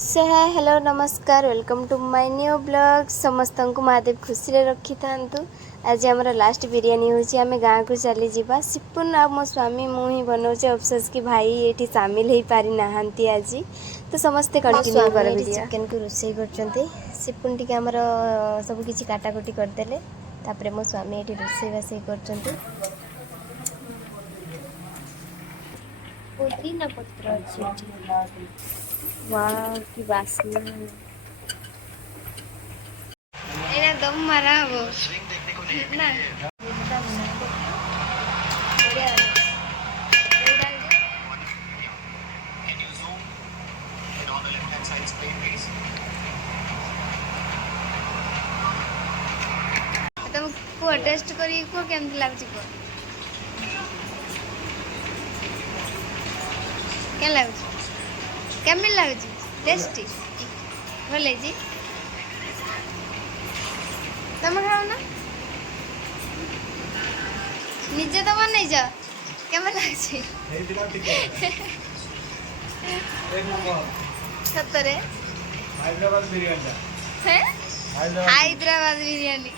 से hi hello नमस्कार welcome to my new blog समस्त को महादेव खुशी रे रखी था। आज आम लास्ट बिरियानी होची आमे गाँ को चली जावा सिपुन आ मो स्वामी मु ही बनाऊे अफसोस कि भाई ये सामिल हो पारि नहांती आज तो समस्ते कंटिन्यू कर वीडियो चिकन को रोसई करछंती सिपुन टिके हमर सब किछि काटाकुटी करदेले तापरे मो स्वामी ये रोसई बासई करछंती पुदीना पत्र अछि वाह की वासना एना दम मारा हो ना तुम को टेस्ट करी को केमती लागछि को के लागछि केमती लागछि टेस्टी भले जी तुम खाओ ना निजे तो बन जा केमन लागछि सतरे हैदराबाद बिरयानी हैं हैदराबाद बिरयानी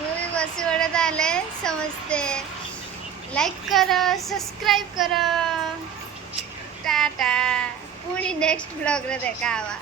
मूवी बसी बड़े ताले समझते लाइक करो सब्सक्राइब करो टाटा पुणी नेक्स्ट ब्लॉग रे देखा हवा।